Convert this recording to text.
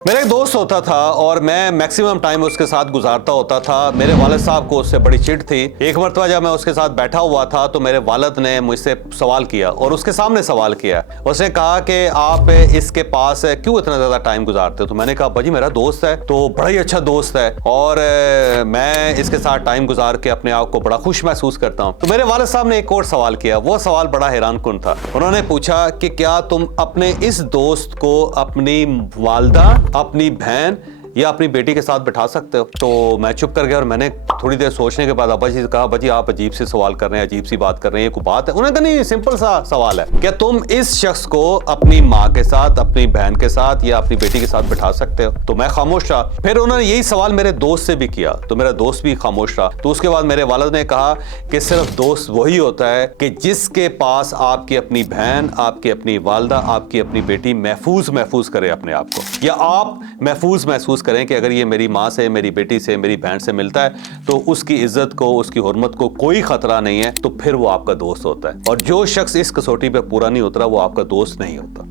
मेरा एक दोस्त होता था और मैं मैक्सिमम टाइम उसके साथ गुजारता होता था। मेरे वालिद साहब को उससे बड़ी चिढ़ थी। एक मरतबा जब मैं उसके साथ बैठा हुआ था तो मेरे वालिद ने मुझसे सवाल किया और उसके सामने सवाल किया। उसने कहा कि आप इसके पास क्यों इतना ज़्यादा टाइम गुजारते हो? तो मैंने कहा भाजी मेरा दोस्त है, तो बड़ा ही अच्छा दोस्त है और मैं इसके साथ टाइम गुजार के अपने आप को बड़ा खुश महसूस करता हूँ। तो मेरे वालिद साहब ने एक और सवाल किया। वो सवाल बड़ा हैरान कुन था। उन्होंने पूछा कि क्या तुम अपने इस दोस्त को अपनी वालदा, अपनी बहन या अपनी बेटी के साथ बिठा सकते हो? तो मैं चुप कर गया और मैंने थोड़ी देर सोचने के बाद अब्बा जी से कहा, अब्बा जी आप अजीब से सवाल कर रहे हैं, अजीब सी बात कर रहे हैं, ये कोई बात है? उन्होंने कहा नहीं, सिंपल सा सवाल है, क्या तुम इस शख्स को अपनी माँ के साथ, अपनी बहन के साथ या अपनी बेटी के साथ बिठा सकते हो? तो मैं खामोश रहा। फिर उन्होंने यही सवाल मेरे दोस्त से भी किया तो मेरा दोस्त भी खामोश रहा। तो उसके बाद मेरे वालिद ने कहा कि सिर्फ दोस्त वही होता है कि जिसके पास आपकी अपनी बहन, आपकी अपनी वालदा, आपकी अपनी बेटी महफूज करे अपने आप को, या आप महफूज महसूस करें कि अगर ये मेरी माँ से, मेरी बेटी से, मेरी बहन से मिलता है तो उसकी इज्जत को, उसकी हुर्मत को कोई खतरा नहीं है, तो फिर वो आपका दोस्त होता है। और जो शख्स इस कसौटी पे पूरा नहीं उतरा वो आपका दोस्त नहीं होता।